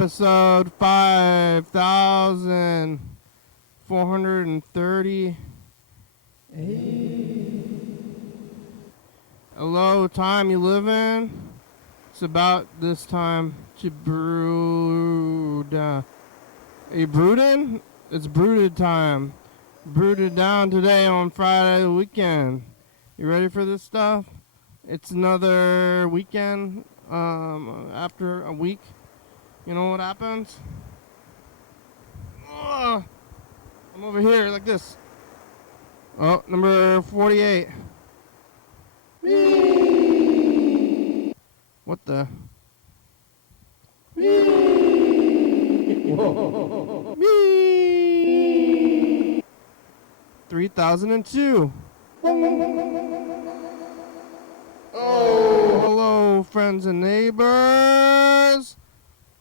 episode 5430. Hello, time you live in. It's about this time to brood. Are you brooding? It's brooded time. Brooded down today on Friday the weekend. You ready for this stuff? It's another weekend after a week. You know what happens? I'm over here like this. Oh, number 48. What the? 3002. Oh, hello, friends and neighbors.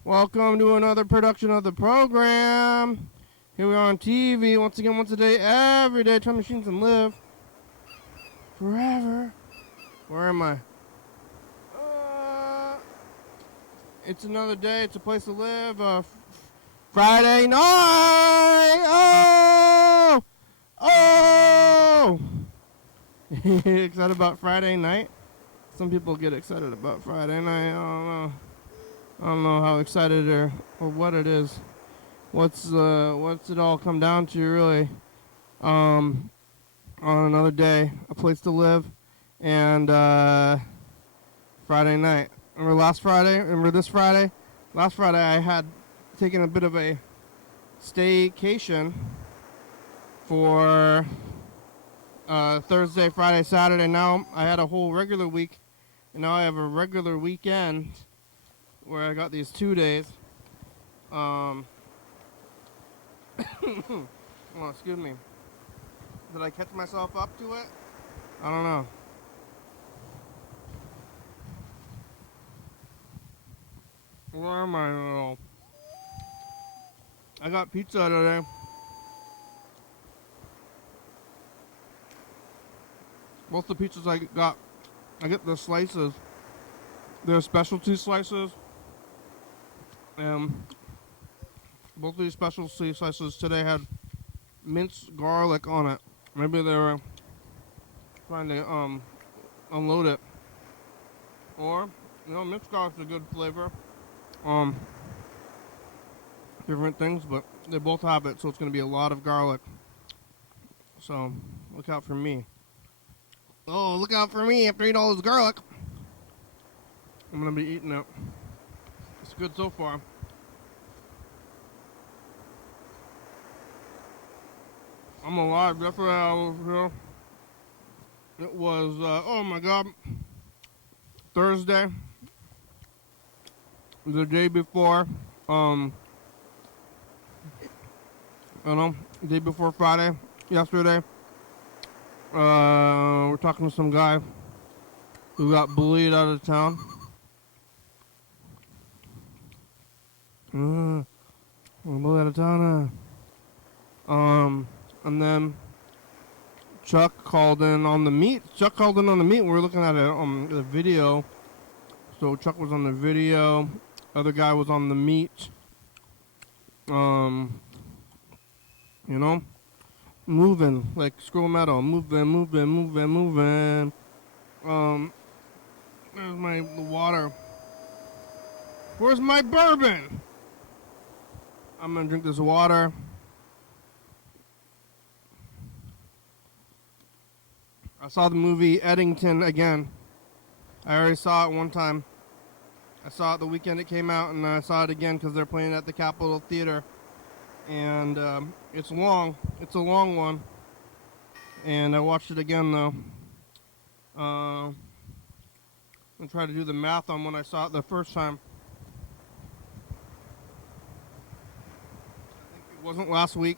Welcome to another production of the program. Here we are on TV once again, once a day, every day. Time machines and live forever. Where am I? It's another day. It's a place to live. Friday night. Oh! Excited about Friday night? Some people get excited about Friday night. I don't know how excited or what it is. What's it all come down to really? On another day, a place to live, and Friday night. Remember last Friday? Remember this Friday? Last Friday I had taken a bit of a staycation for Thursday, Friday, Saturday. Now I had a whole regular week, and now I have a regular weekend where I got these 2 days. Oh, excuse me. Did I catch myself up to it? I don't know. Where am I now? I got pizza today. Both the pizzas I get the slices. They're specialty slices. Both of these specialty slices today had minced garlic on it. Maybe they were trying to unload it. Or, minced garlic's a good flavor. Different things, but they both have it, so it's going to be a lot of garlic. So, look out for me. Oh, look out for me after I eat all this garlic. I'm going to be eating it. It's good so far. I'm alive. Yesterday I was here. It was, oh my God, Thursday. The day before, the day before Friday, yesterday, we're talking to some guy who got bullied out of town. Bullied out of town. And then Chuck called in on the meet. We were looking at the video. So Chuck was on the video. Other guy was on the meet. Moving like scroll metal, moving. There's the water. Where's my bourbon? I'm gonna drink this water. I saw the movie Eddington again. I already saw it one time. I saw it the weekend it came out, and I saw it again because they're playing at the Capitol Theater. And it's long. It's a long one. And I watched it again, though. I'm going to try to do the math on when I saw it the first time. I think it wasn't last week.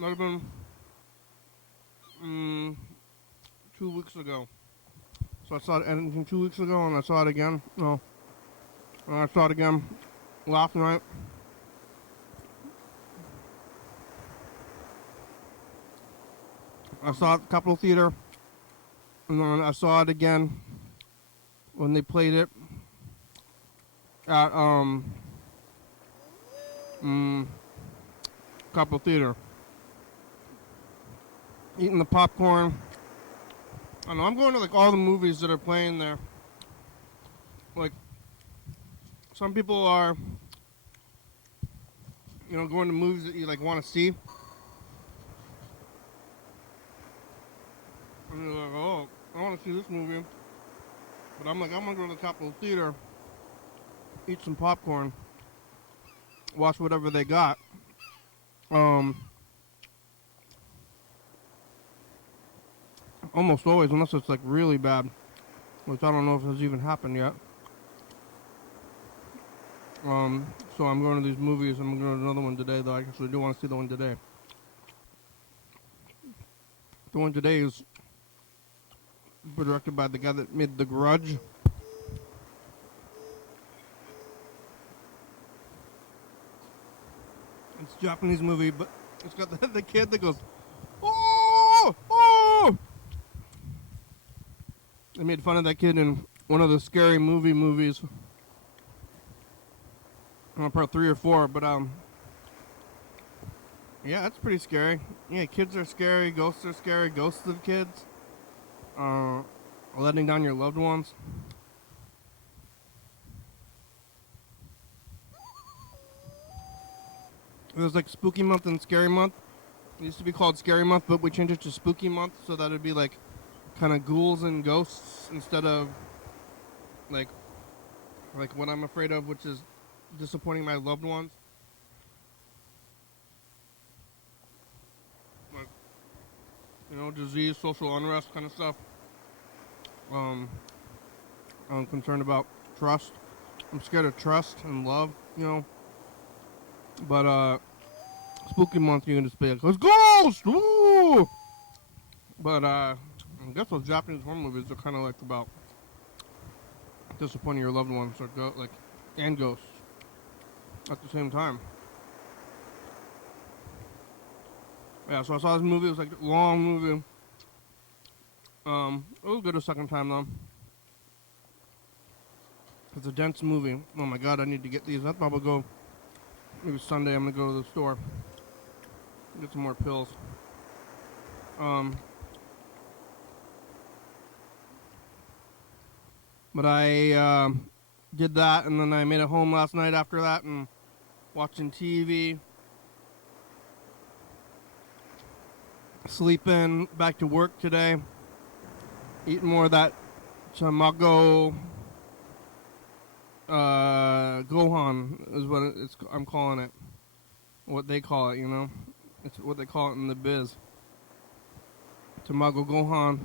Might have been 2 weeks ago. So I saw it editing 2 weeks ago, and I saw it again. No. And I saw it again last night. I saw it at the Capitol Theater And then I saw it again when they played it at Capitol Theater. Eating the popcorn. I don't know, I'm going to like all the movies that are playing there. Like, some people are, going to movies that you like want to see. And you're like, oh, I want to see this movie. But I'm like, I'm going to go to the Capitol Theater, eat some popcorn, watch whatever they got. Almost always, unless it's like really bad, which I don't know if has even happened yet. So I'm going to these movies. I'm going to another one today, though. I actually do want to see the one today. The one today is directed by the guy that made The Grudge. It's a Japanese movie, but it's got the kid that goes, oh, oh! They made fun of that kid in one of the Scary Movie movies. Part 3 or 4, but yeah, that's pretty scary. Yeah, kids are scary, ghosts are scary, ghosts of kids. Letting down your loved ones. It was like Spooky Month and Scary Month. It used to be called Scary Month, but we changed it to Spooky Month so that it'd be like kind of ghouls and ghosts instead of like what I'm afraid of, which is disappointing my loved ones. Like, disease, social unrest kind of stuff. I'm concerned about trust. I'm scared of trust and love, But Spooky Month, you can just be like, it's ghost! Ooh! But I guess those Japanese horror movies are kind of like about disappointing your loved ones, or and ghosts at the same time. Yeah, so I saw this movie. It was like a long movie. It was good a second time though. It's a dense movie. Oh my god, I need to get these. I'll probably go. Maybe Sunday I'm gonna go to the store. Get some more pills. But I did that, and then I made it home last night after that, and watching TV, sleeping, back to work today, eating more of that tamago gohan is what I'm calling it. What they call it, It's what they call it in the biz. Tamago gohan.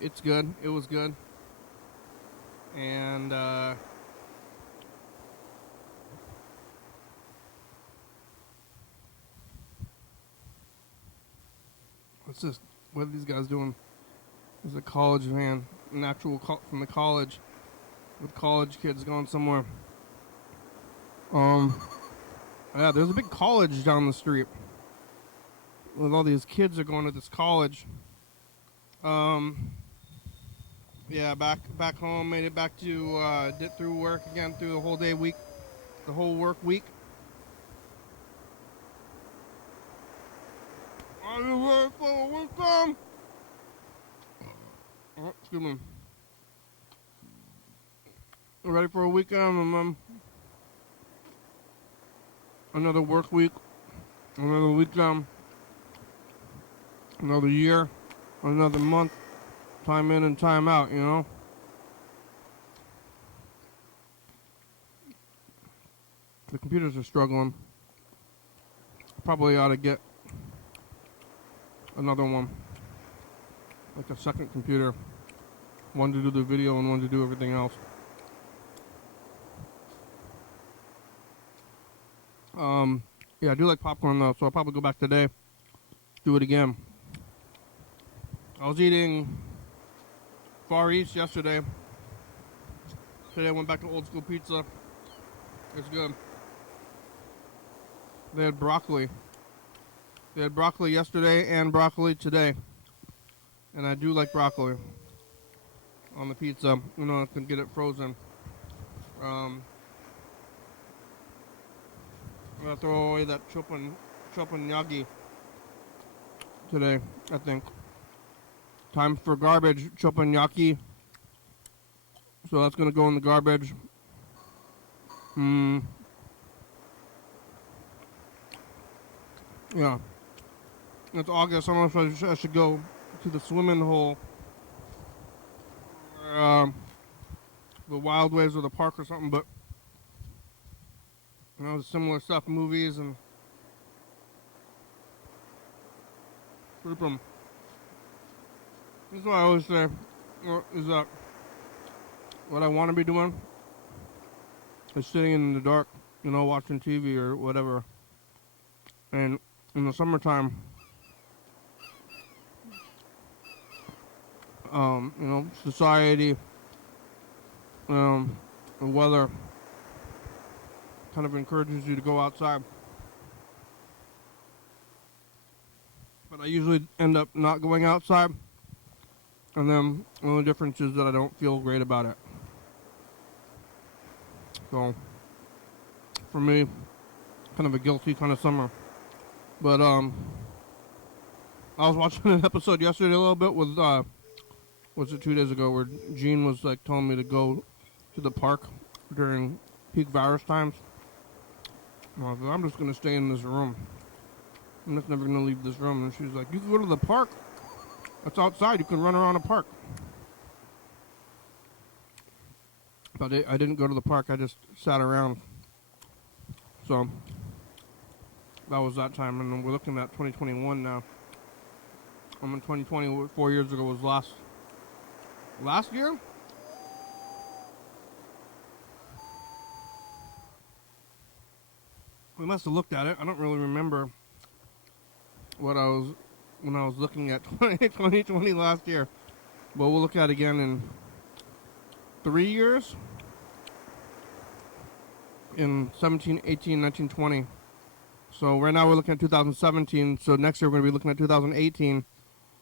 It's good. It was good. And what's this? What are these guys doing? There's a college van, an actual from the college, with college kids going somewhere. Yeah, there's a big college down the street. With all these kids are going to this college. Yeah, back home, made it back to did through work again through the whole work week. Are you ready for a weekend? Oh, excuse me. Ready for a weekend and then another work week, another weekend, another year, another month. Time in and time out, The computers are struggling. Probably ought to get another one. Like a second computer. One to do the video and one to do everything else. Yeah, I do like popcorn though, so I'll probably go back today. Do it again. I was eating Far East yesterday. Today I went back to Old School Pizza. It's good. They had broccoli. They had broccoli yesterday and broccoli today. And I do like broccoli on the pizza. You know, I can get it frozen. I'm gonna throw away that choppanyaki today, I think. Time for garbage, choppanyaki. So that's gonna go in the garbage. Yeah. It's August. I don't know if I should go to the swimming hole, the Wild Waves or the park or something, but you know, similar stuff, movies and group them. This is what I always say, is that what I want to be doing is sitting in the dark, you know, watching TV or whatever. And in the summertime, you know, society, the weather kind of encourages you to go outside. But I usually end up not going outside. And then the only difference is that I don't feel great about it. So, for me, kind of a guilty kind of summer. But, I was watching an episode yesterday a little bit with, was it 2 days ago, where Gene was, like, telling me to go to the park during peak virus times. And I was like, I'm just going to stay in this room. I'm just never going to leave this room. And she was like, you can go to the park. It's outside. You can run around a park. But I didn't go to the park. I just sat around. So that was that time. And then we're looking at 2021 now. I'm in 2020. 4 years ago was last year? We must have looked at it. I don't really remember when I was looking at 2020 last year. But we'll look at it again in 3 years. In 17, 18, 19, 20. So right now we're looking at 2017. So next year we're going to be looking at 2018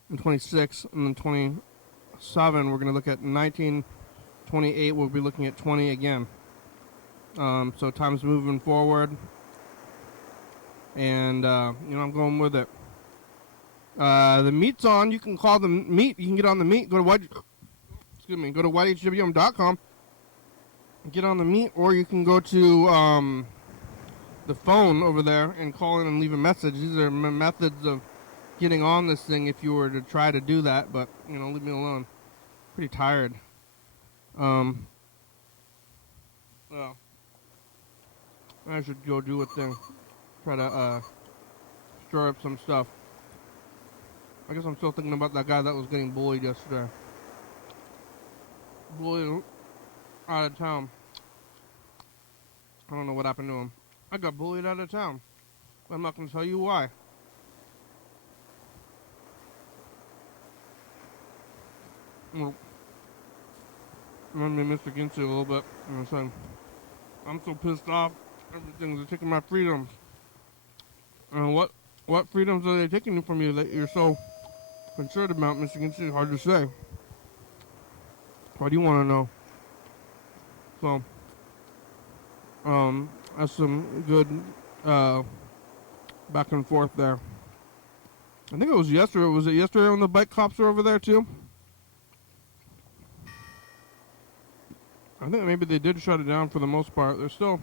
and 26. And then 27 we're going to look at 19, 28 we'll be looking at 20 again. So time's moving forward. And, you know, I'm going with it. The meet's on. You can call the meet. You can get on the meet. Go to YDHWM.com. Get on the meet, or you can go to the phone over there and call in and leave a message. These are methods of getting on this thing if you were to try to do that, but, you know, leave me alone. Pretty tired. Well, I should go do a thing. Try to stir up some stuff. I guess I'm still thinking about that guy that was getting bullied yesterday. Bullied out of town. I don't know what happened to him. I got bullied out of town. I'm not going to tell you why. Well, I'm going to Mr. Ginsey a little bit. And I said, I'm so pissed off. Everything's taking my freedoms. And what freedoms are they taking from you that you're so concerned about, Mr. Ginsey? Hard to say. Why do you want to know? So, that's some good back and forth there. I think it was yesterday. Was it yesterday when the bike cops were over there too? I think maybe they did shut it down for the most part. There's still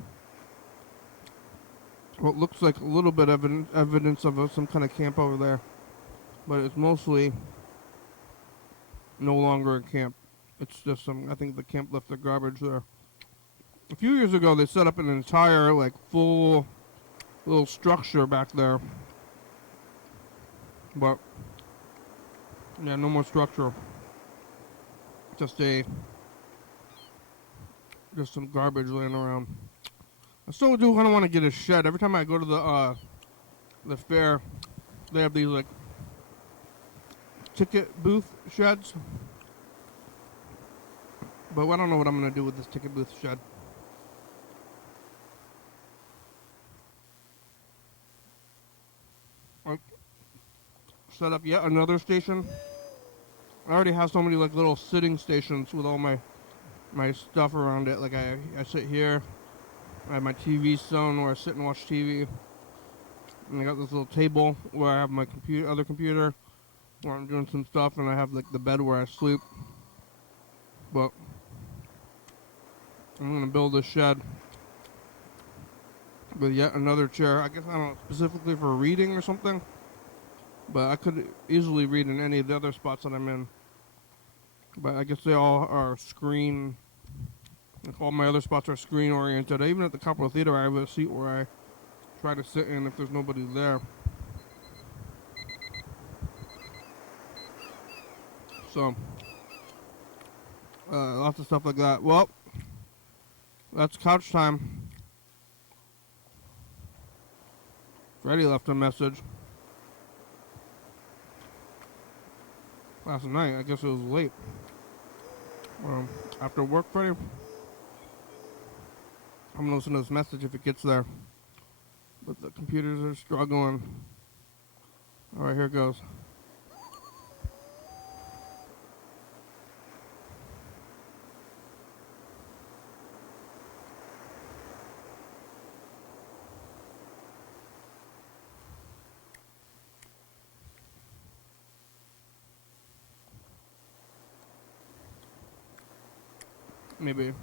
what looks like a little bit of evidence of some kind of camp over there. But it's mostly no longer a camp. It's just I think the camp left the garbage there. A few years ago, they set up an entire, like, full little structure back there. But, yeah, no more structure. Just some garbage laying around. I still do kind of want to get a shed. Every time I go to the fair, they have these, like, ticket booth sheds. But I don't know what I'm going to do with this ticket booth shed. Set up yet another station I already have so many like little sitting stations with all my stuff around it. Like I sit here. I have my TV zone where I sit and watch TV. And I got this little table where I have my other computer, where I'm doing some stuff, and I have like the bed where I sleep. But I'm gonna build a shed with yet another chair. I guess I don't know, specifically for reading or something. But I could easily read in any of the other spots that I'm in. But I guess they all are screen. Like all my other spots are screen oriented. Even at the Capitol Theater, I have a seat where I try to sit in if there's nobody there. So, lots of stuff like that. Well, that's couch time. Freddie left a message last night. I guess it was late. After work, Freddie? I'm gonna listen to this message if it gets there. But the computers are struggling. Alright, here it goes. Maybe.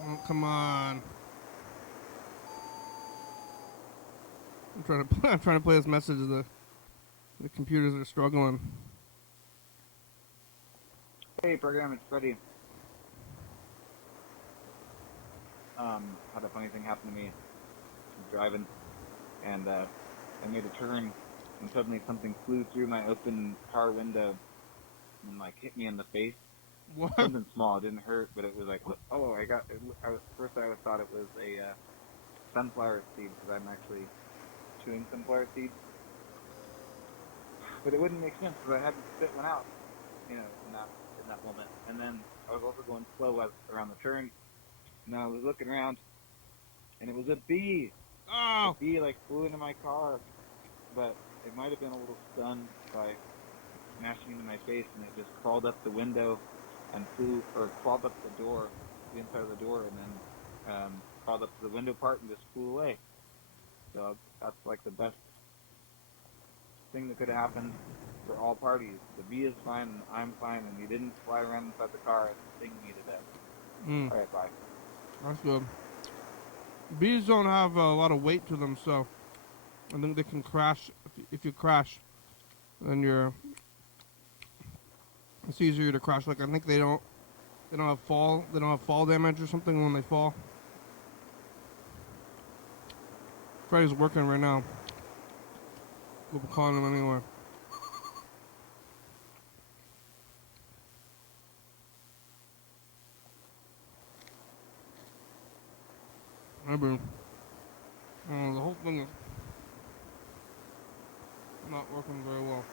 Oh, come on. I'm trying to play this message. The computers are struggling. Hey, program, it's Freddie. Had a funny thing happen to me. I was driving, and I made a turn, and suddenly something flew through my open car window and like hit me in the face. What? Something small, it didn't hurt, but it was like, oh, first I thought it was a sunflower seed, because I'm actually chewing sunflower seeds. But it wouldn't make sense, because I had to spit one out, in that moment. And then I was also going slow around the turn, and I was looking around, and it was a bee. Oh! A bee like flew into my car, but it might have been a little stunned by smashing into my face, and it just crawled up the window and crawled up the door, the inside of the door, and then crawled up to the window part and just flew away. So that's like the best thing that could have happened for all parties. The bee is fine, and I'm fine, and you didn't fly around inside the car and sting me to death. Alright, bye. That's good. Bees don't have a lot of weight to them, so I think they can crash. If you crash, then it's easier to crash. Like I think they don't have fall damage or something when they fall. Freddy's working right now. We'll be calling him anyway. Maybe. The whole thing is not working very well.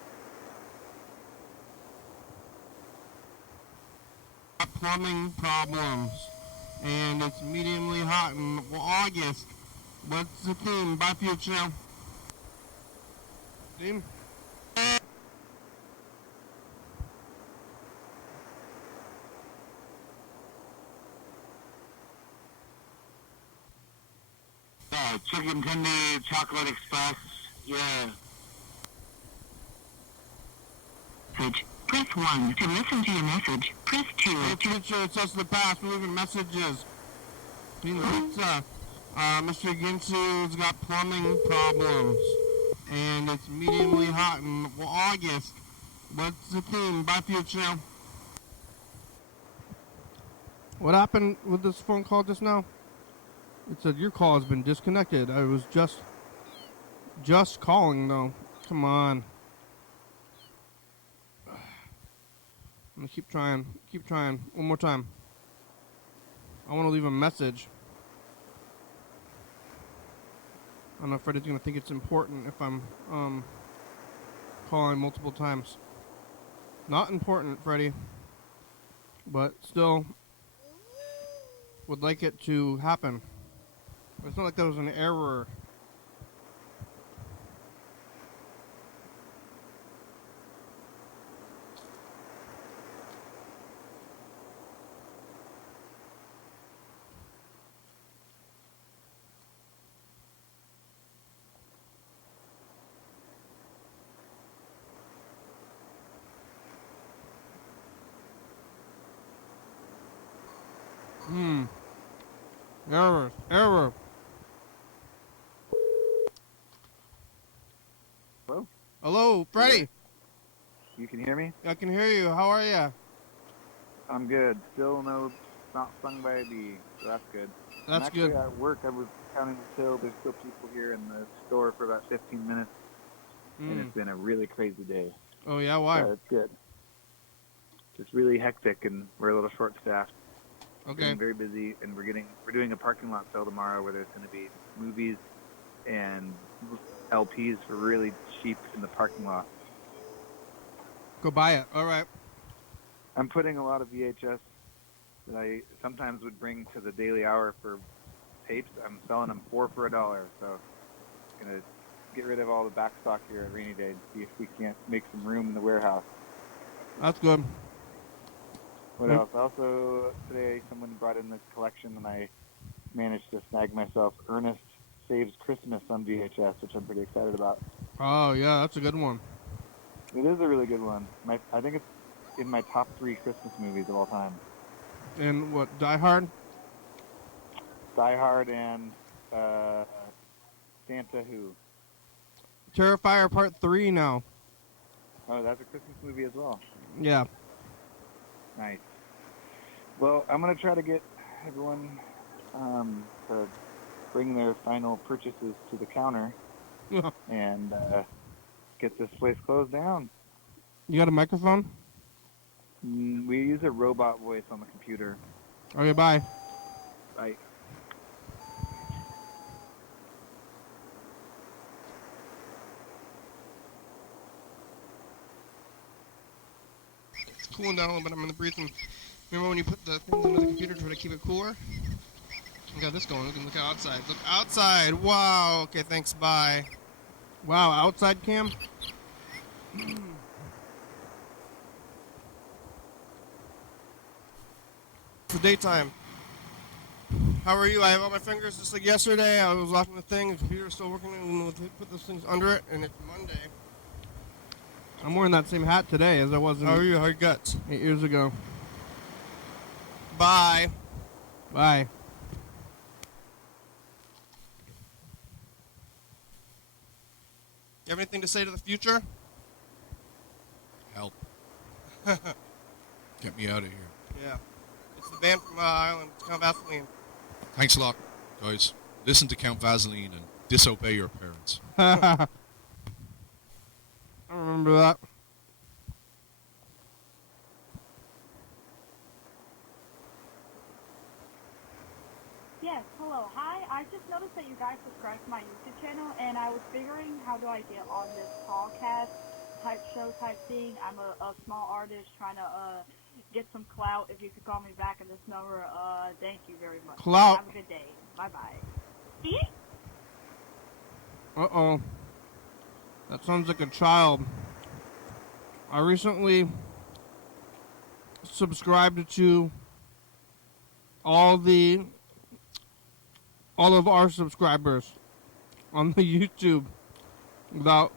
Plumbing problems, and it's mediumly hot in August. What's the theme? Bye, future. Theme? Chicken tender, chocolate express, yeah. Press 1 to listen to your message. Press 2 Hey, teacher, it's us in the past. We're leaving messages. Pizza. Mr. Ginsu's got plumbing problems, and it's mediumly hot in August. What's the theme? Bye, future. What happened with this phone call just now? It said your call has been disconnected. I was just calling though. Come on. I'm gonna keep trying. One more time. I want to leave a message. I don't know if Freddie's gonna think it's important if I'm calling multiple times. Not important, Freddie, but still would like it to happen. It's not like there was an error. Error. Error. Hello? Hello, Freddie. You can hear me? I can hear you. How are you? I'm good. Still not stung by a bee, so that's good. I'm That's actually good. at work. I was counting the till. There's still people here in the store for about 15 minutes, and it's been a really crazy day. Oh, yeah? Why? So it's good. It's really hectic, and we're a little short-staffed. We're Okay. getting very busy, and we're doing a parking lot sale tomorrow where there's going to be movies and LPs for really cheap in the parking lot. Go buy it. All right. I'm putting a lot of VHS that I sometimes would bring to the Daily Hour for tapes. I'm selling them 4 for $1, so I'm going to get rid of all the back stock here at Rainy Day and see if we can't make some room in the warehouse. That's good. What else? Also, today someone brought in the collection, and I managed to snag myself Ernest Saves Christmas on VHS, which I'm pretty excited about. Oh, yeah, that's a good one. It is a really good one. I think it's in my top 3 Christmas movies of all time. And what, Die Hard? Die Hard and Santa Who. Terrifier Part 3 now. Oh, that's a Christmas movie as well. Yeah. Nice. Well, I'm going to try to get everyone to bring their final purchases to the counter and get this place closed down. You got a microphone? We use a robot voice on the computer. Okay, bye. Right. It's cooling down a little bit. I'm going to breathe some. Remember when you put the things under the computer to try to keep it cooler? I got this going. Look outside. Look outside. Wow. Okay, thanks. Bye. Wow, outside cam? It's the daytime. How are you? I have all my fingers just like yesterday. I was watching the thing. The computer's still working. And put those things under it, and it's Monday. I'm wearing that same hat today as I was in. How are you? How are your guts? 8 years ago. Bye. Bye. You have anything to say to the future? Help. Get me out of here. Yeah. It's the band from Ireland. It's Count Vaseline. Thanks a lot, guys. Listen to Count Vaseline and disobey your parents. I remember that. Yes, hello. Hi, I just noticed that you guys subscribed to my YouTube channel, and I was figuring how do I get on this podcast type show type thing. I'm a small artist trying to get some clout. If you could call me back at this number, thank you very much. Clout? Have a good day. Bye-bye. Uh-oh. That sounds like a child. I recently subscribed to all of our subscribers on the YouTube without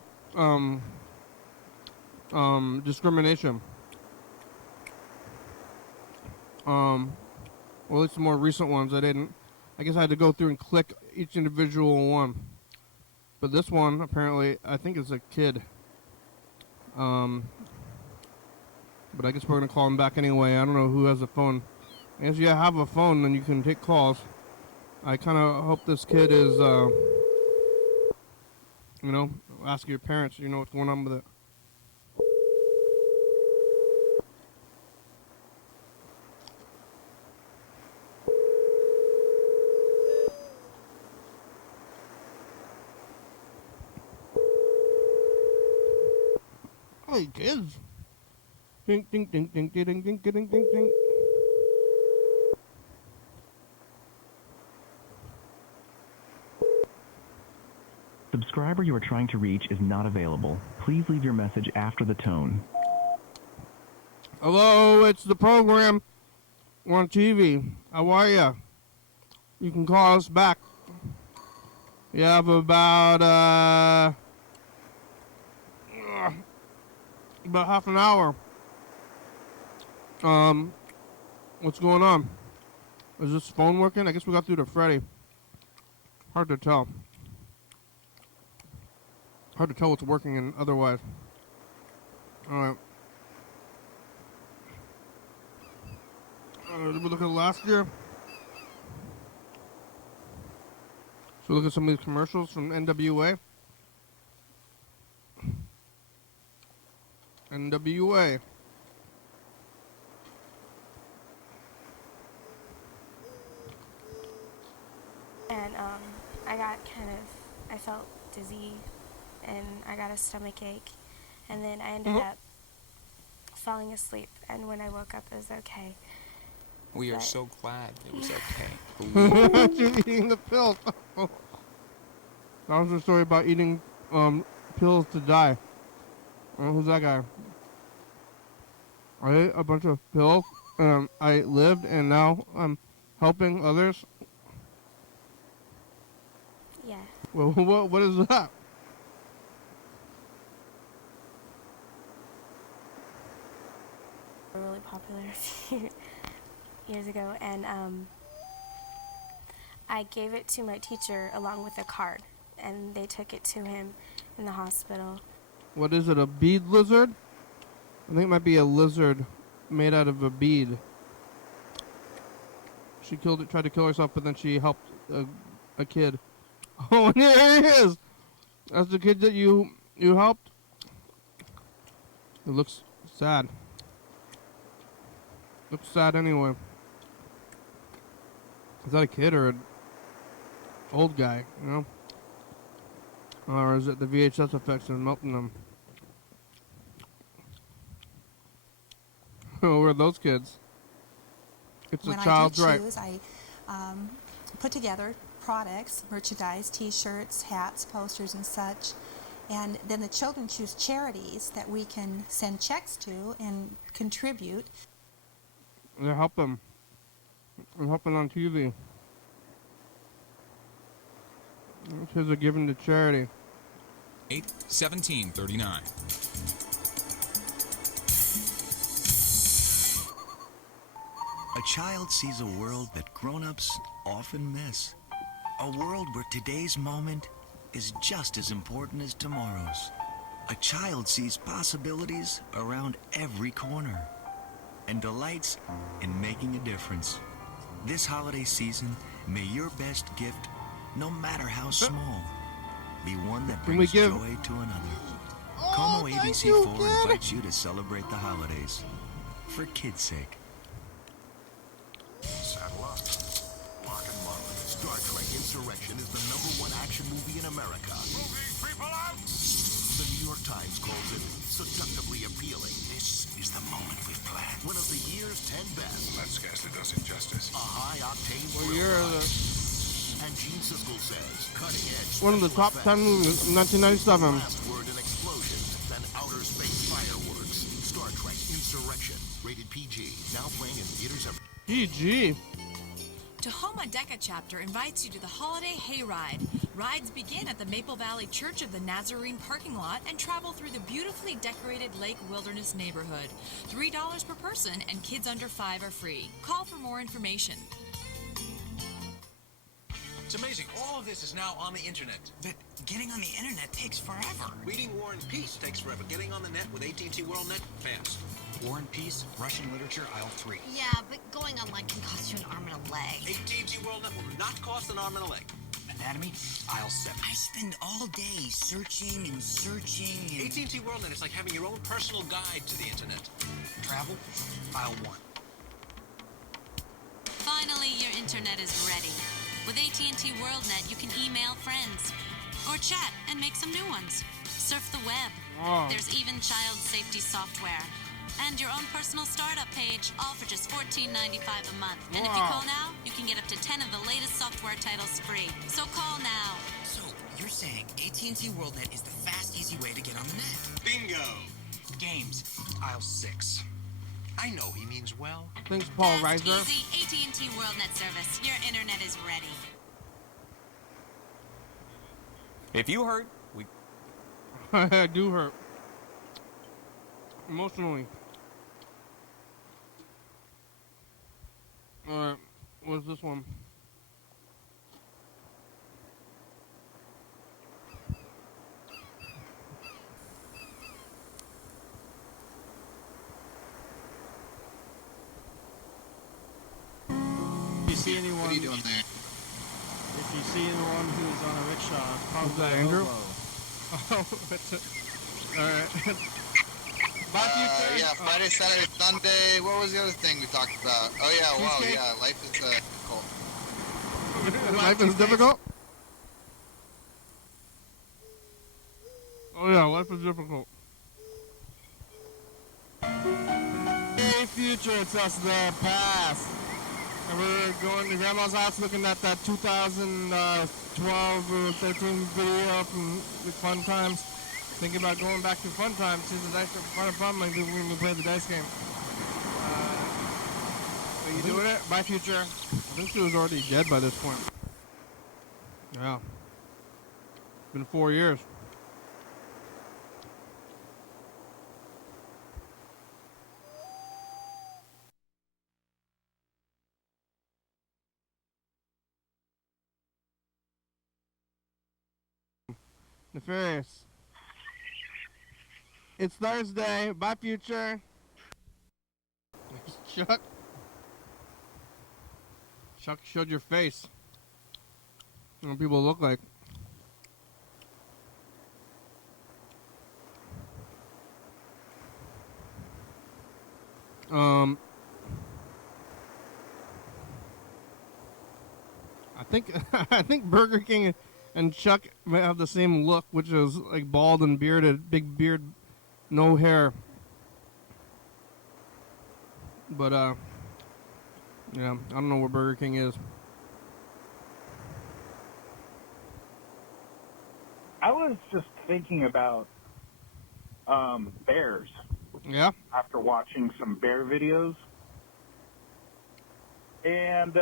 discrimination. Well, at least the more recent ones I didn't. I guess I had to go through and click each individual one. But this one, apparently, I think is a kid. But I guess we're going to call him back anyway. I don't know who has a phone. I guess you have a phone, then you can take calls. I kind of hope this kid is, ask your parents, what's going on with it. Hey, kids. Ding, ding, ding, ding, ding, ding, ding, ding, ding, ding. Subscriber you are trying to reach is not available. Please leave your message after the tone. Hello, it's the program on TV. How are ya? You can call us back. We have about half an hour. What's going on? Is this phone working? I guess we got through to Freddy. Hard to tell. Hard to tell what's working and otherwise. Alright. Did we look at last year? So look at some of these commercials from NWA. NWA. And I felt dizzy and I got a stomach ache. And then I ended up falling asleep. And when I woke up, it was okay. We are so glad it was okay. You're eating the pills. That was a story about eating pills to die. Who's that guy? I ate a bunch of pills. I lived, and now I'm helping others. Yeah. Well, what is that? Were really popular a few years ago, and I gave it to my teacher along with a card, and they took it to him in the hospital. What is it, a bead lizard? I think it might be a lizard made out of a bead. She tried to kill herself, but then she helped a kid. Oh, and there he is! That's the kid that you helped? It looks sad. Looks sad anyway. Is that a kid or an old guy, you know? Or is it the VHS effects and melting them? Who are those kids? It's a child's right. When I do choose, I put together products, merchandise, T-shirts, hats, posters, and such. And then the children choose charities that we can send checks to and contribute. They're helping. They're helping on TV. Kids are given to charity. 8/17/39. A child sees a world that grown-ups often miss. A world where today's moment is just as important as tomorrow's. A child sees possibilities around every corner and delights in making a difference. This holiday season, may your best gift, no matter how small, be one that brings joy to another. Como ABC4 invites you to celebrate the holidays for kids' sake. Saddle up. Lock and load. Star Trek Insurrection is the #1 action movie in America. Moving people out! The New York Times calls it seductively appealing. This is the moment we've planned. One of the year's 10 best. That scarcely does it justice. A high-octane And Gene Siskel says, cutting edge. One of the top 10 movies of 1997. Last word in explosions and outer space fireworks. Star Trek Insurrection. Rated PG. Now playing in theaters every... PG. Tahoma Decca chapter invites you to the holiday hayride. Rides begin at the Maple Valley Church of the Nazarene parking lot and travel through the beautifully decorated Lake Wilderness neighborhood. $3 per person and kids under 5 are free. Call for more information. It's amazing. All of this is now on the internet. But getting on the internet takes forever. Reading War and Peace takes forever. Getting on the net with AT&T WorldNet, fast. War and Peace, Russian literature, aisle 3. Yeah, but going online can cost you an arm and a leg. AT&T WorldNet will not cost an arm and a leg. Anatomy, aisle 7. I spend all day searching and searching and... AT&T WorldNet is like having your own personal guide to the internet. Travel, aisle 1. Finally, your internet is ready. With AT&T WorldNet, you can email friends or chat and make some new ones. Surf the web. Wow. There's even child safety software. And your own personal startup page, all for just $14.95 a month. And if you call now, you can get up to 10 of the latest software titles free. So call now. So, you're saying AT&T WorldNet is the fast, easy way to get on the net? Bingo! Games, aisle 6. I know he means well. Thanks, Paul Fast, Reiser. easy AT&T WorldNet service. Your internet is ready. If you hurt, we... I do hurt. Emotionally. Alright. What's this one? If you see anyone, What are you doing there? if you see anyone who's on a rickshaw, probably that a Andrew? hobo. Oh, that's it. All right. Bye, future. Yeah, Friday, Saturday, Sunday. What was the other thing we talked about? Oh yeah, wow, Cheesecake? yeah, life is cool. Life is difficult? Oh yeah, life is difficult. Hey, future, it's us, the past. And we're going to Grandma's house looking at that 2012 or 13 video from the Fun Times. Thinking about going back to Fun Times, see the dice for fun like when we play the dice game. Are you doing it? Bye, future. I think she was already dead by this point. Yeah. Been 4 years. Nefarious. It's Thursday. Bye, future. Chuck. Chuck showed your face. What people look like. I think I think Burger King and Chuck might have the same look, which is like bald and bearded, big beard, no hair. But yeah, I don't know where Burger King is. I was just thinking about bears. Yeah. After watching some bear videos, and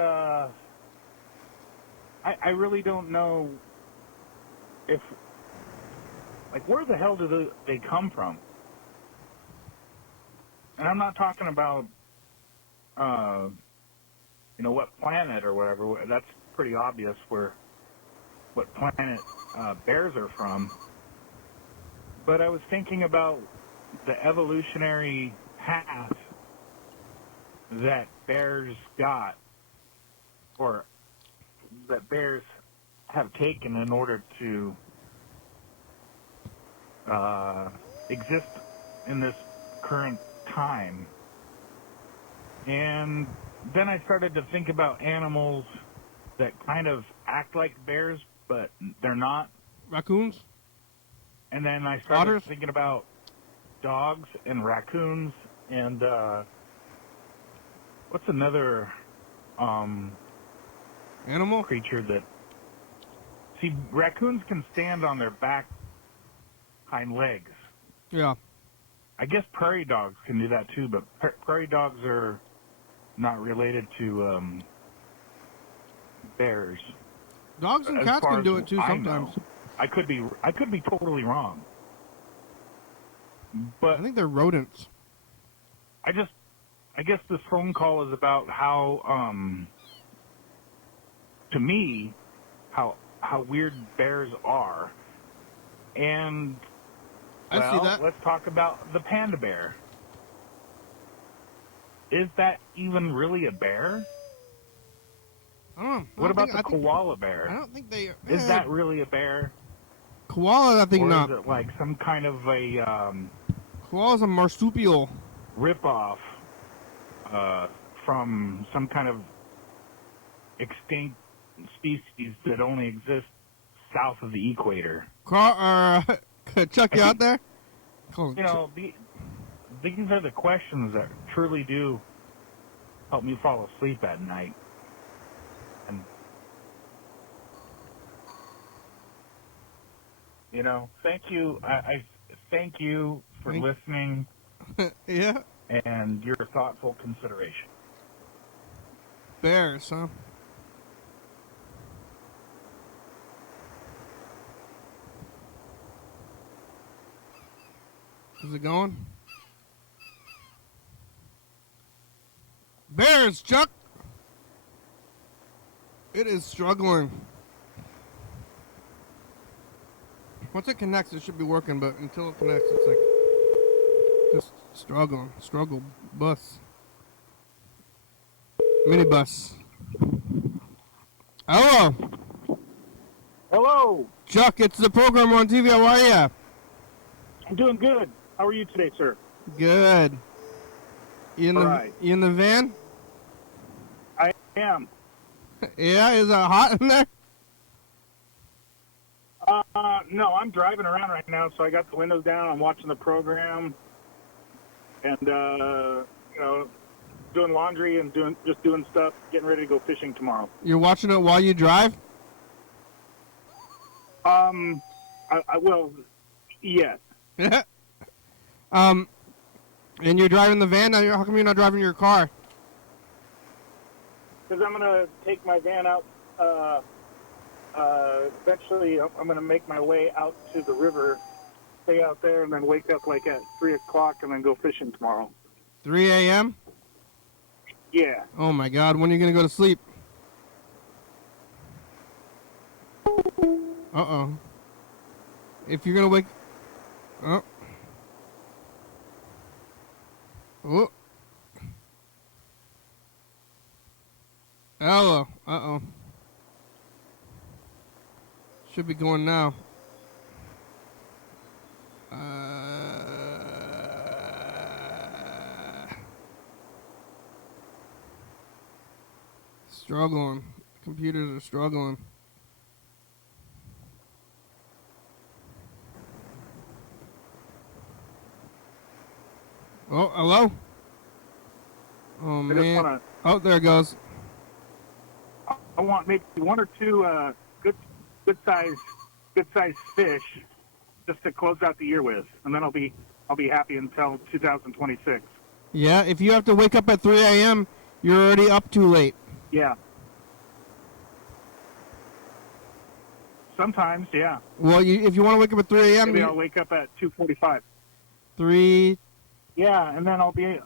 I really don't know if, like, where the hell do they come from? And I'm not talking about, what planet or whatever. That's pretty obvious what planet bears are from. But I was thinking about the evolutionary path that bears got, or that bears have taken in order to exist in this current time. And then I started to think about animals that kind of act like bears, but they're not. Raccoons? And then I started Otters? thinking about dogs and raccoons and what's another animal creature that, see, raccoons can stand on their back hind legs. Yeah. I guess prairie dogs can do that too, but prairie dogs are not related to bears. Dogs and As cats far can do as it too I sometimes. know. I could be totally wrong. But I think they're rodents. I guess this phone call is about how, to me, how weird bears are. And, I see that. let's talk about the panda bear. Is that even really a bear? I don't know. What about the koala bear? I don't think they... Is that really a bear? Koala, I think or not. Is it like some kind of a... Koala's a marsupial. Rip-off from some kind of extinct species that only exists south of the equator. Chuck, you out there? These are the questions that truly do help me fall asleep at night. And, thank you. I thank you for listening. Yeah. And your thoughtful consideration. Bears, huh? Is it going? Bears, Chuck! It is struggling. Once it connects, it should be working, but until it connects, it's like just struggling. Struggle bus. Minibus. Hello. Hello. Chuck, it's the program on TV. How are you? I'm doing good. How are you today, sir? Good. You in All the right. you in the van? I am. Yeah, is it hot in there? No, I'm driving around right now, so I got the windows down. I'm watching the program, and doing laundry and doing stuff, getting ready to go fishing tomorrow. You're watching it while you drive? Well, yes. And you're driving the van? Now, how come you're not driving your car? Because I'm gonna take my van out. Eventually, I'm going to make my way out to the river, stay out there, and then wake up like at 3 o'clock and then go fishing tomorrow. 3 a.m.? Yeah. Oh, my God. When are you going to go to sleep? Uh-oh. If you're going to wake... Oh. Oh. Hello. Uh-oh. Should be going now. Struggling. Computers are struggling. Oh, hello? Oh, man. Oh, there it goes. I want maybe one or two good size fish just to close out the year with, and then I'll be happy until 2026. Yeah, if you have to wake up at 3 a.m., you're already up too late. Yeah. Sometimes, yeah. Well, if you want to wake up at 3 a.m., maybe I'll wake up at 2:45. 3. Yeah, and then I'll be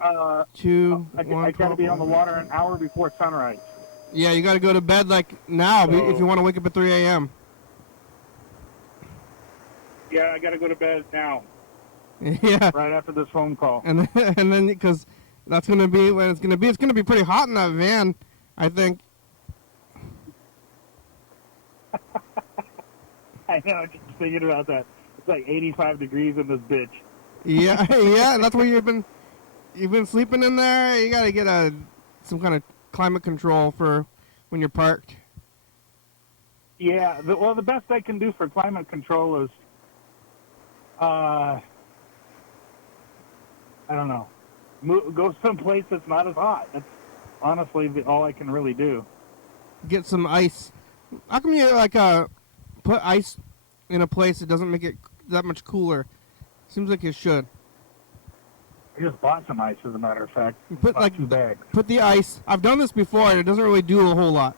2. I got to be on the water an hour before sunrise. Yeah, you got to go to bed like now if you want to wake up at 3 a.m. Yeah, I got to go to bed now. Yeah. Right after this phone call. And then because that's gonna be when it's gonna be. It's gonna be pretty hot in that van, I think. I know. Just thinking about that. It's like 85 degrees in this bitch. Yeah, yeah. That's where you've been sleeping in there. You gotta get some kind of climate control for when you're parked. Yeah. The best I can do for climate control is, I don't know, go someplace that's not as hot. That's honestly all I can really do. Get some ice. How come you put ice in a place that doesn't make it that much cooler? Seems like you should. I just bought some ice, as a matter of fact. Put Bought 2 bags. Put the ice. I've done this before, and it doesn't really do a whole lot.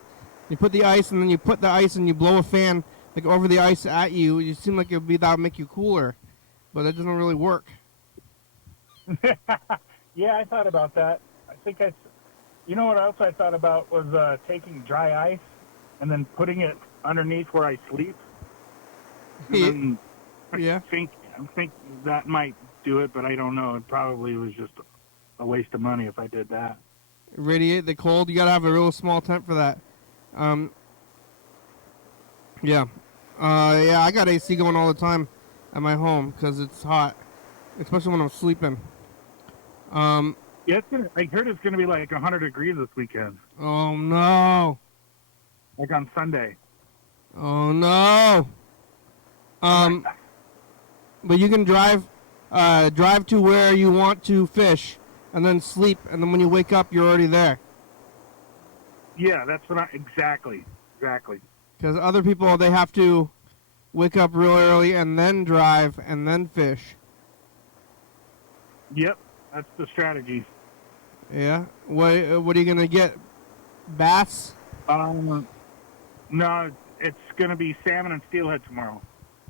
You put the ice, and then you put the ice, and you blow a fan like over the ice at you. You seem like that would make you cooler, but that doesn't really work. Yeah, I thought about that. You know what else I thought about was taking dry ice and then putting it underneath where I sleep. And yeah. I think that might do it, but I don't know. It probably was just a waste of money if I did that. Radiate the cold. You gotta have a real small tent for that. Yeah. Yeah, I got AC going all the time at my home because it's hot, especially when I'm sleeping. Yeah, I heard it's gonna be like 100 degrees this weekend. Oh no! Like on Sunday. Oh no! But you can drive to where you want to fish, and then sleep, and then when you wake up, you're already there. Yeah, that's what exactly. Because other people, they have to wake up real early and then drive and then fish. Yep, that's the strategy. Yeah. What are you gonna get? Bass? No, it's gonna be salmon and steelhead tomorrow.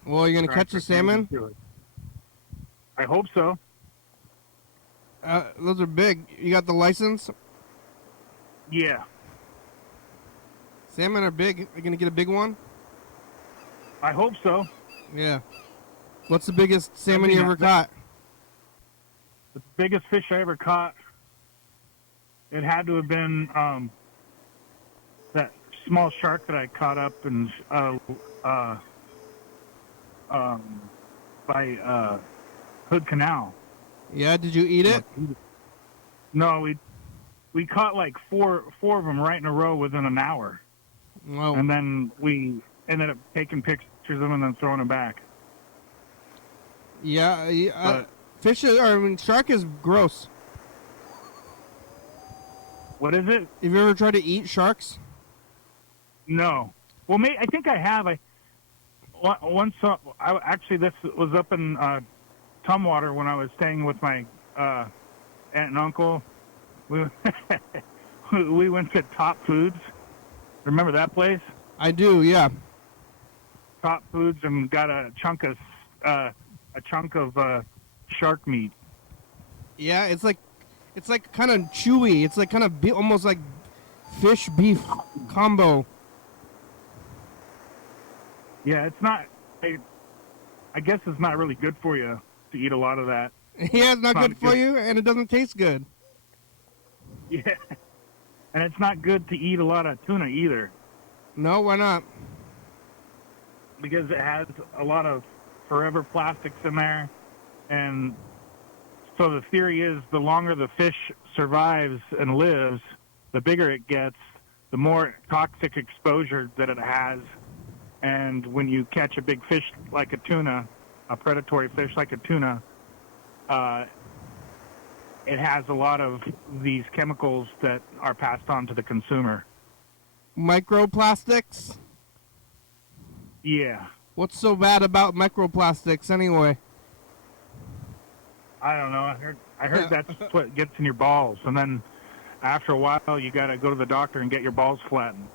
Well, you're gonna catch the salmon? I hope so. Those are big. You got the license? Yeah. Salmon are big. Are you gonna get a big one? I hope so. Yeah. What's the biggest salmon you ever caught? The biggest fish I ever caught, it had to have been that small shark that I caught up in by Hood Canal. Yeah, did you eat it? No, we caught like four of them right in a row within an hour. Whoa. And then we ended up taking pictures of them and then throwing them back. Yeah, shark is gross. What is it? Have you ever tried to eat sharks? No. Well, I think I have. Actually, this was up in Tumwater when I was staying with my aunt and uncle. We we went to Top Foods. Remember that place? I do, yeah. Top Foods, and got a chunk of shark meat. Yeah, it's like kind of chewy. It's like kind of almost like fish beef combo. Yeah, it's not. I guess it's not really good for you to eat a lot of that. Yeah, it's not good for you, and it doesn't taste good. Yeah, and it's not good to eat a lot of tuna either. No, why not? Because it has a lot of forever plastics in there, and so the theory is the longer the fish survives and lives, the bigger it gets, the more toxic exposure that it has. And when you catch a big fish like a tuna, a predatory fish like a tuna, it has a lot of these chemicals that are passed on to the consumer. Microplastics? Yeah. What's so bad about microplastics anyway? I don't know. I heard that's what gets in your balls, and then after a while you gotta go to the doctor and get your balls flattened.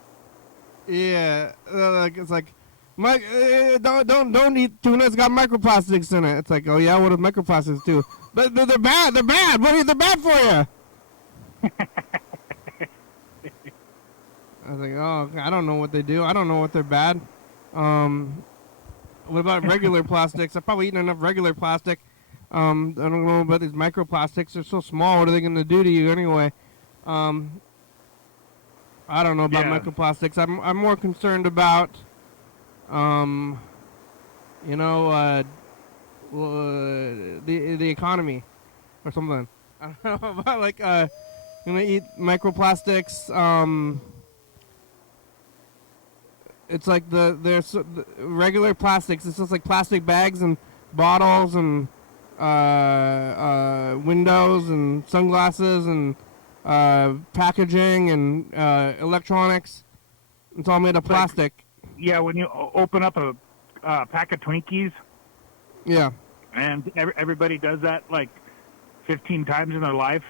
Yeah, it's like, don't eat tuna. It's got microplastics in it. It's like, oh yeah, what do microplastics do? But they're bad. They're bad. They're bad for you. I was like, oh, I don't know what they do. I don't know what they're bad. What about regular plastics? I've probably eaten enough regular plastic. I don't know about these microplastics. They're so small. What are they going to do to you anyway? I don't know about microplastics. I'm more concerned about, the economy or something. I don't know about gonna eat microplastics. It's like there's regular plastics. It's just like plastic bags and bottles and windows and sunglasses and packaging and electronics. It's all made of plastic. Yeah, when you open up a pack of Twinkies. Yeah. And everybody does that like 15 times in their life.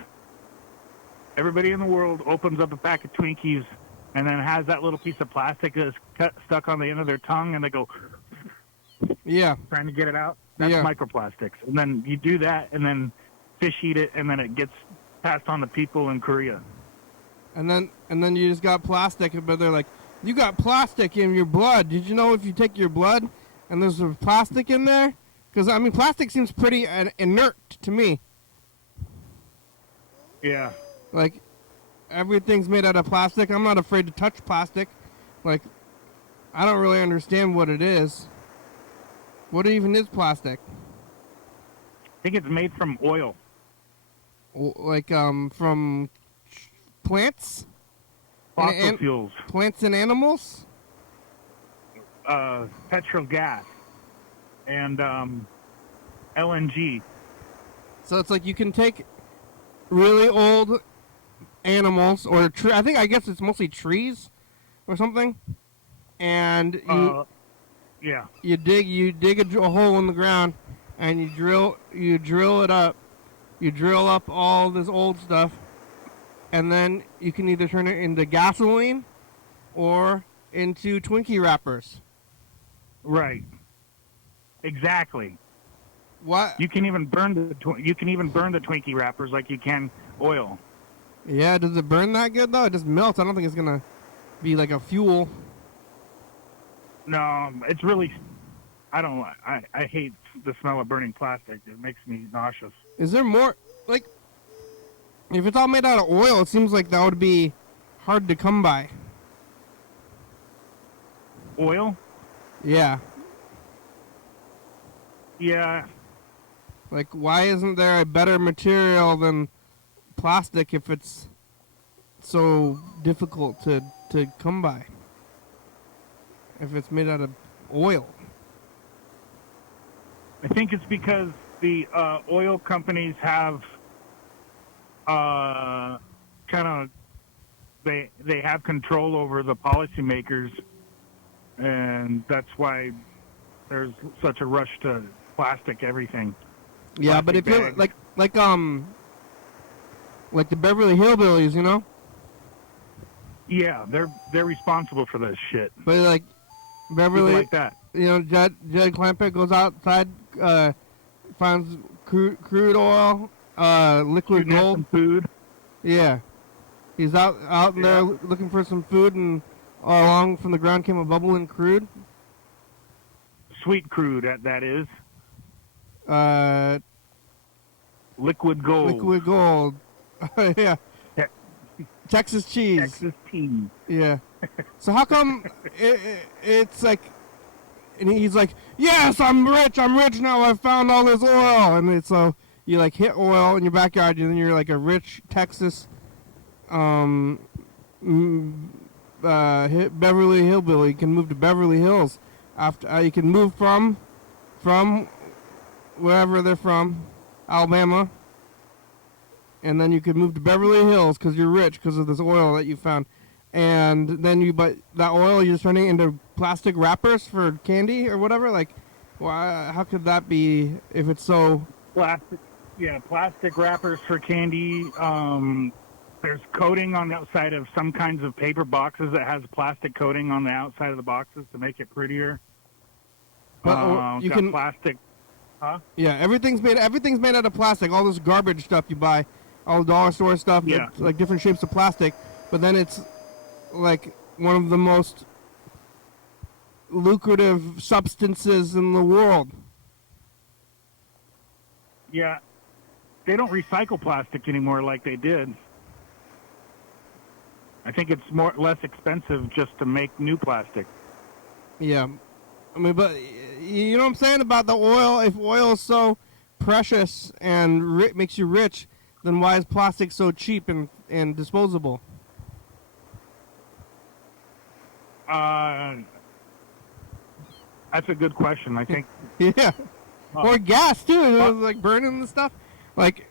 Everybody in the world opens up a pack of Twinkies and then has that little piece of plastic that's stuck on the end of their tongue, and they go, yeah, trying to get it out. That's microplastics. And then you do that, and then fish eat it, and then it gets passed on to people in Korea. And then you just got plastic, but they're like, you got plastic in your blood. Did you know if you take your blood and there's some plastic in there? Because, I mean, plastic seems pretty inert to me. Yeah. Like, everything's made out of plastic. I'm not afraid to touch plastic. Like, I don't really understand what it is. What even is plastic? I think it's made from oil. Like, from plants? Fossil fuels. Plants and animals? Petrol gas. And LNG. So it's like you can take really old animals, or I guess it's mostly trees or something, and you you dig a hole in the ground, and you drill it up, you drill up all this old stuff, and then you can either turn it into gasoline or into Twinkie wrappers. Right. Exactly. What? You can even burn the Twinkie wrappers like you can oil. Yeah, does it burn that good though? It just melts. I don't think it's gonna be like a fuel. No, it's really. I hate the smell of burning plastic. It makes me nauseous. Is there more, like, if it's all made out of oil, it seems like that would be hard to come by. Oil? Yeah. Yeah. Like, why isn't there a better material than plastic if it's so difficult to come by? If it's made out of oil. I think it's because the oil companies have kind of they have control over the policymakers, and that's why there's such a rush to plastic everything. Yeah, but if you're like the Beverly Hillbillies, you know? Yeah, they're responsible for this shit. But like Beverly, People like that. You know, Judd Clampett goes outside, finds crude oil, liquid Shooting at gold, some food. Yeah, he's out in there looking for some food, and all along from the ground came a bubbling crude. Sweet crude, that is. Liquid gold. Liquid gold. Yeah. Texas cheese. Texas cheese. Yeah. So how come it's like, and he's like, yes, I'm rich now, I found all this oil. And it's so you like hit oil in your backyard, and then you're like a rich Texas Beverly Hillbilly. You can move to Beverly Hills after you can move from wherever they're from, Alabama, and then you could move to Beverly Hills because you're rich because of this oil that you found. And then but that oil, you're just turning it into plastic wrappers for candy or whatever. Like, why? How could that be if it's so plastic? Yeah, plastic wrappers for candy. There's coating on the outside of some kinds of paper boxes that has plastic coating on the outside of the boxes to make it prettier. But you got can plastic. Huh? Yeah, everything's made out of plastic. All this garbage stuff you buy, all the dollar store stuff, Yeah. it's like different shapes of plastic. But then it's like one of the most lucrative substances in the world. Yeah, they don't recycle plastic anymore like they did. I think it's less expensive just to make new plastic. Yeah, I mean, but you know what I'm saying about the oil? If oil is so precious and makes you rich, then why is plastic so cheap and disposable? That's a good question. I think. Yeah. Or gas too. It was like burning the stuff. Like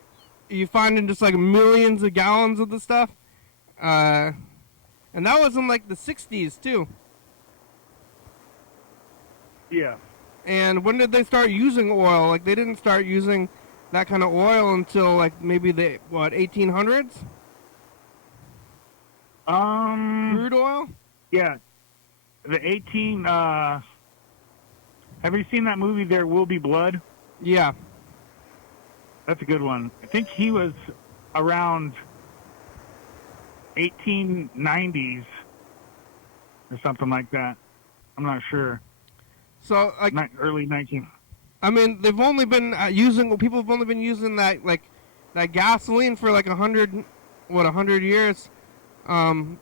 you finding just like millions of gallons of the stuff. And that was in like the 60s too. Yeah. And when did they start using oil? Like they didn't start using that kind of oil until like maybe the 1800s? Crude oil? Yeah. Have you seen that movie There Will Be Blood? Yeah. That's a good one. I think he was around 1890s or something like that. I'm not sure. So like early 19. I mean, they've only been people have only been using that that gasoline for like 100 years. I don't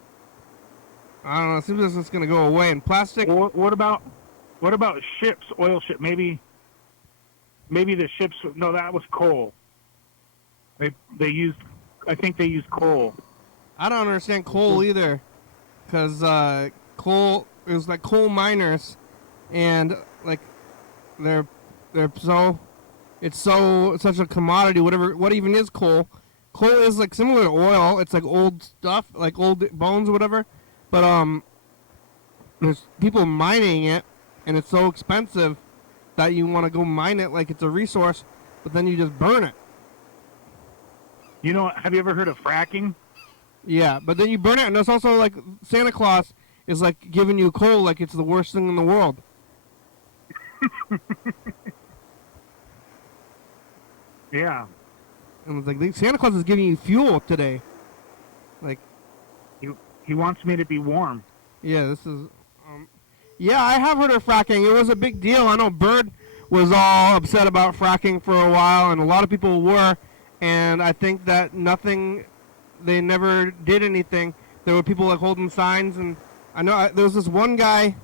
know. It seems like it's gonna go away. And plastic. What about ships? Oil ship? Maybe the ships. No, that was coal. They used. I think they used coal. I don't understand coal either, because coal is like coal miners, and like they're so it's such a commodity. What even is coal? Coal is like similar to oil. It's like old stuff, like old bones or whatever. But there's people mining it, and it's so expensive that you want to go mine it like it's a resource, but then you just burn it. You know, have you ever heard of fracking? Yeah, but then you burn it, and it's also like Santa Claus is like giving you coal like it's the worst thing in the world. Yeah. And it's like Santa Claus is giving you fuel today. Like he wants me to be warm. Yeah, this is. Yeah, I have heard of fracking. It was a big deal. I know Bird was all upset about fracking for a while, and a lot of people were. And I think that they never did anything. There were people like holding signs, and I know there was this one guy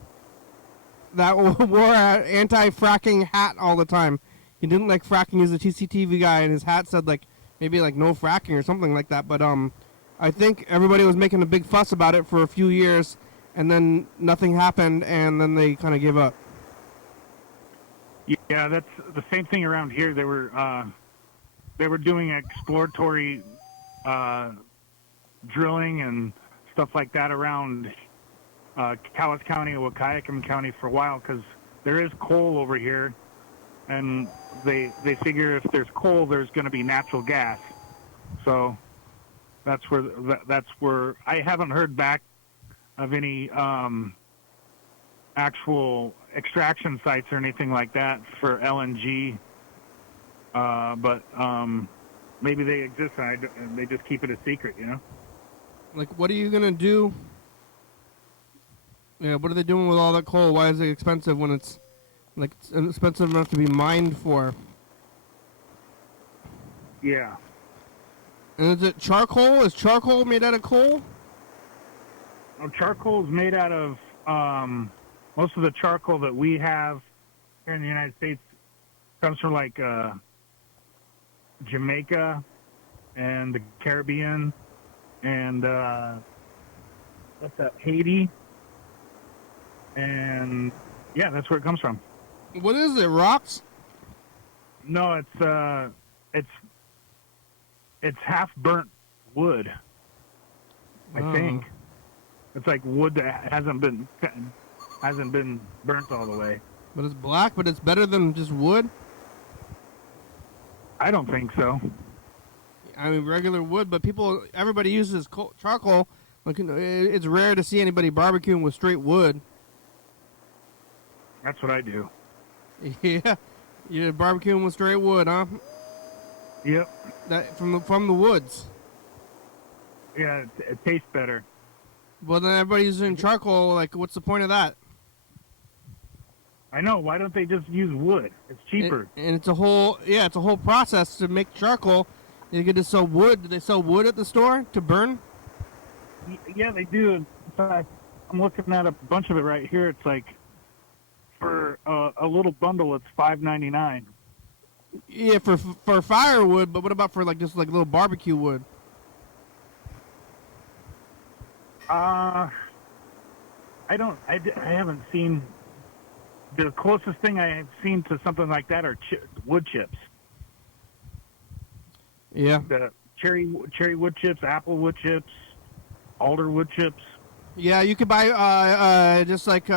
that wore an anti-fracking hat all the time. He didn't like fracking. He was a TCTV guy, and his hat said like maybe like no fracking or something like that. But I think everybody was making a big fuss about it for a few years, and then nothing happened, and then they kind of gave up. Yeah, that's the same thing around here. They were doing exploratory drilling and stuff like that around Cowles County and Wahkiakum County for a while because there is coal over here, and they figure if there's coal, there's going to be natural gas. So that's where I haven't heard back of any actual extraction sites or anything like that for LNG. But maybe they exist and they just keep it a secret, you know? Like, what are you going to do? Yeah, what are they doing with all that coal? Why is it expensive when it's, like, expensive enough to be mined for? Yeah. And is it charcoal? Is charcoal made out of coal? Well, charcoal is made out of, most of the charcoal that we have here in the United States comes from, like, Jamaica and the Caribbean and what's that, Haiti, and yeah, that's where it comes from. What is it, rocks? No, it's half burnt wood, I think. It's like wood that hasn't been burnt all the way. But it's black, but it's better than just wood? I don't think so. I mean, regular wood, but everybody uses charcoal. Like, it's rare to see anybody barbecuing with straight wood. That's what I do. Yeah, you're barbecuing with straight wood, huh? Yep. That from the woods. Yeah, it tastes better. Well, then everybody's using charcoal. Like, what's the point of that? I know. Why don't they just use wood? It's cheaper. And it's a whole process to make charcoal. You get to sell wood. Do they sell wood at the store to burn? Yeah, they do. In fact, I'm looking at a bunch of it right here. It's like for a little bundle, it's $5.99. Yeah, for firewood. But what about for like just like little barbecue wood? I haven't seen. The closest thing I have seen to something like that are wood chips. Yeah. The cherry wood chips, apple wood chips, alder wood chips. Yeah, you could buy just like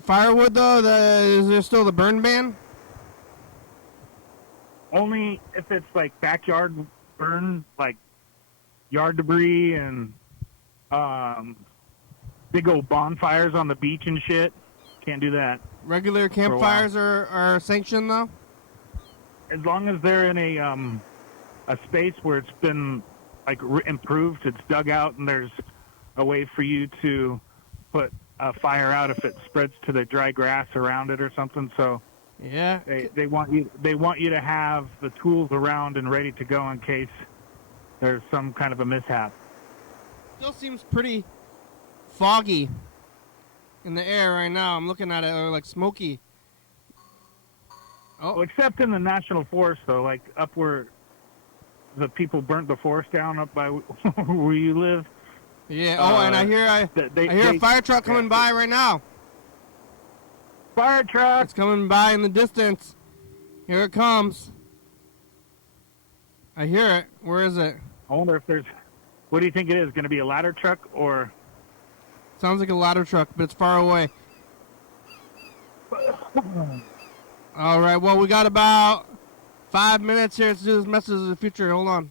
firewood though. Is there still the burn ban? Only if it's like backyard burn, like yard debris and big old bonfires on the beach and shit. Can't do that. Regular campfires are sanctioned though? As long as they're in a space where it's been like improved, it's dug out, and there's a way for you to put a fire out if it spreads to the dry grass around it or something. So yeah, they want you to have the tools around and ready to go in case there's some kind of a mishap. Still seems pretty foggy in the air right now. I'm looking at it, or like smoky. Oh, except in the national forest though, like up where the people burnt the forest down up by where you live. Yeah. Oh, and I hear a fire truck coming by right now. Fire truck. It's coming by in the distance. Here it comes. I hear it. Where is it? I wonder if there's. What do you think it is? Going to be a ladder truck or? Sounds like a ladder truck, but it's far away. All right. Well, we got about 5 minutes here to do this message of the future. Hold on.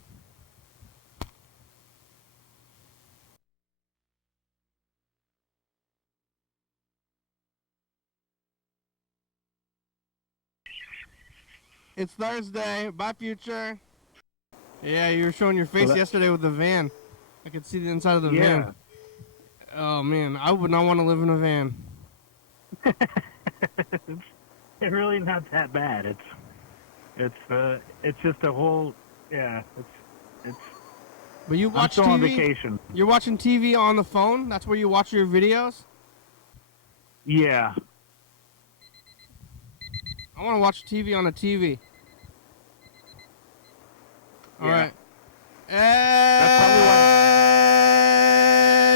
It's Thursday. Bye, future. Yeah, you were showing your face yesterday with the van. I could see the inside of the van. Oh man, I would not want to live in a van. It's really not that bad. It's just a whole, yeah. It's. But you I'm watch still TV. on vacation. You're watching TV on the phone. That's where you watch your videos. Yeah. I want to watch TV on a TV. All right.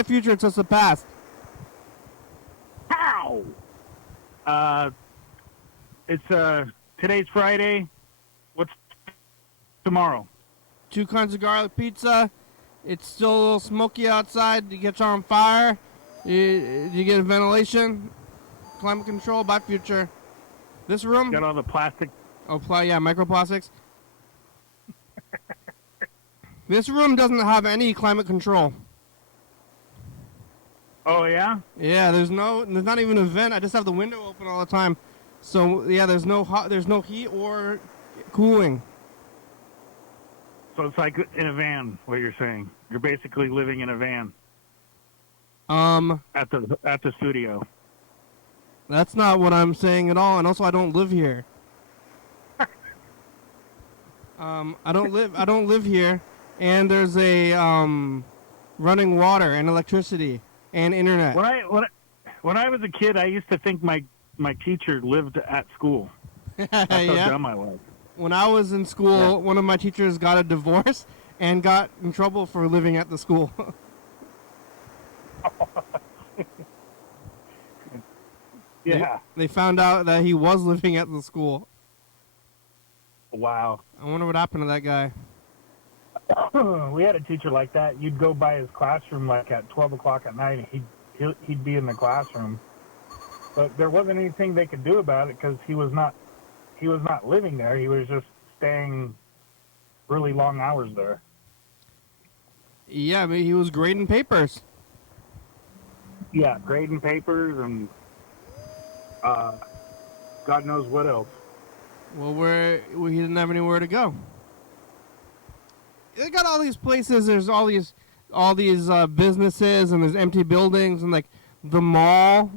Future, it's just the past. How? It's today's Friday. What's tomorrow? 2 kinds of garlic pizza. It's still a little smoky outside. You get you on fire. You get ventilation, climate control. Bye, Future. This room got all the plastic. Oh, microplastics. This room doesn't have any climate control. Oh yeah? Yeah, there's not even a vent. I just have the window open all the time. So yeah, there's no heat or cooling. So it's like in a van. What you're saying? You're basically living in a van. At the studio. That's not what I'm saying at all. And also, I don't live here. I don't live here. And there's a running water and electricity and internet. When I was a kid, I used to think my teacher lived at school. That's how dumb I was. When I was in school, one of my teachers got a divorce and got in trouble for living at the school. Yeah. They found out that he was living at the school. Wow. I wonder what happened to that guy. We had a teacher like that. You'd go by his classroom like at 12 o'clock at night, and he'd be in the classroom. But there wasn't anything they could do about it because he was not living there. He was just staying really long hours there. Yeah, but he was grading papers. Yeah, grading papers and God knows what else. Well, he didn't have anywhere to go. They got all these places. There's all these businesses, and there's empty buildings, and like the mall.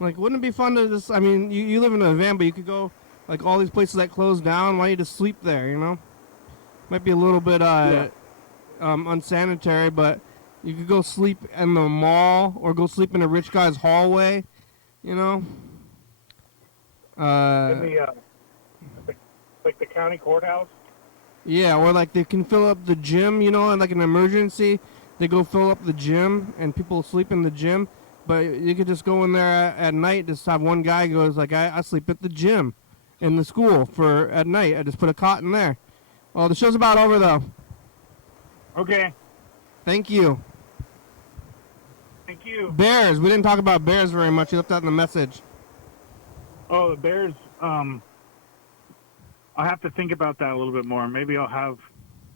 Like, wouldn't it be fun to just? I mean, you live in a van, but you could go like all these places that closed down. Why don't you just sleep there? You know, might be a little bit unsanitary, but you could go sleep in the mall or go sleep in a rich guy's hallway. You know. Like the county courthouse. Yeah, or like they can fill up the gym, you know, and like an emergency, they go fill up the gym and people sleep in the gym. But you could just go in there at night, just have one guy goes like, I sleep at the gym in the school for at night. I just put a cot in there. Well, the show's about over though. Okay. Thank you. Thank you. Bears. We didn't talk about bears very much. You left that in the message. Oh, the bears. I'll have to think about that a little bit more. Maybe I'll have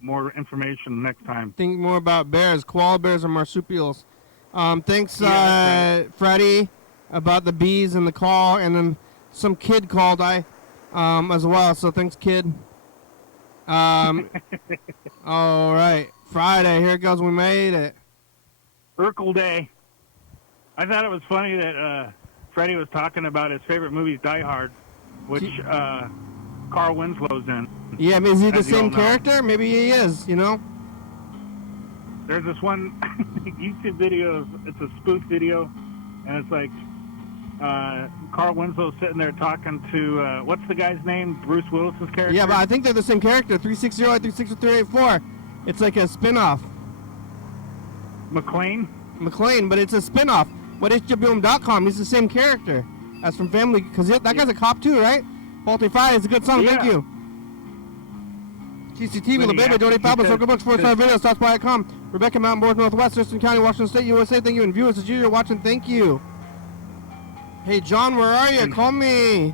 more information next time. Think more about bears. Koala bears are marsupials. Thanks, right. Freddie, about the bees and the call. And then some kid called as well. So thanks, kid. All right. Friday. Here it goes. We made it. Urkel Day. I thought it was funny that Freddie was talking about his favorite movie, Die Hard, which Carl Winslow's in. Yeah, I mean, is he the same character? Maybe he is, you know? There's this one YouTube video, it's a spoof video, and it's like Carl Winslow sitting there talking to, what's the guy's name? Bruce Willis's character? Yeah, but I think they're the same character, 360-36384. It's like a spin-off. McClane, but it's a spin-off. YDHWM.com, he's the same character as from Family, because that guy's a cop too, right? Faulty Friday is a good song, thank you. TCTV, La Baby, Jody Fabulous, Circle Books, 4-star videos, SouthBy.com, Rebecca Mountain, Board Northwest, Thurston County, Washington State, USA, thank you, and viewers, as you're watching, thank you. Hey, John, where are you? Call me.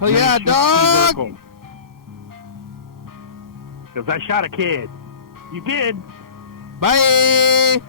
Hell yeah, dog! Because I shot a kid. You did. Bye!